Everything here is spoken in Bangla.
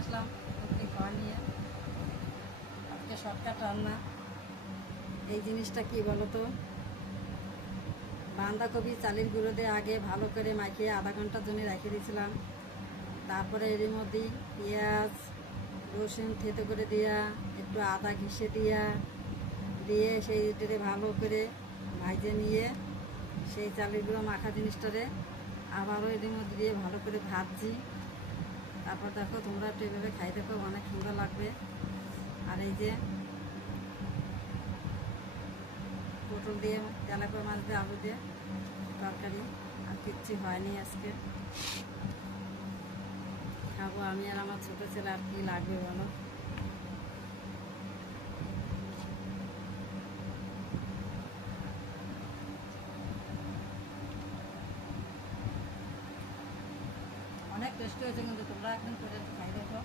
আসলাম একটু খাওয়া নিয়ে। আজকে শর্টকাট রান্না। এই জিনিসটা কি বলো তো, বাঁধাকপি চালের গুঁড়ো দিয়ে আগে ভালো করে মাখিয়ে আধা ঘন্টার জন্য রেখে দিয়েছিলাম। তারপরে এর মধ্যেই পেঁয়াজ রসুন থেতো করে দিয়া, একটু আদা ঘিষে দিয়ে সেইটারে ভালো করে ভাজে নিয়ে সেই চালের গুঁড়ো মাখা জিনিসটারে আবারও এর মধ্যে দিয়ে ভালো করে ভাজছি। তারপর দেখো তোমরা একটু এভাবে খাই দেখো, অনেক সুন্দর লাগবে। আর এই যে পটল দিয়ে, তেলাপিয়া মাছ দিয়ে, আলু দিয়ে তরকারি, আর কিচ্ছু হয়নি আজকে। খাবো আমি আর আমার ছোটো ছেলে, আর কি লাগবে বলো। অনেক টেস্টি হয়েছে, কিন্তু তোমরা একদিন করে খাই দেখো।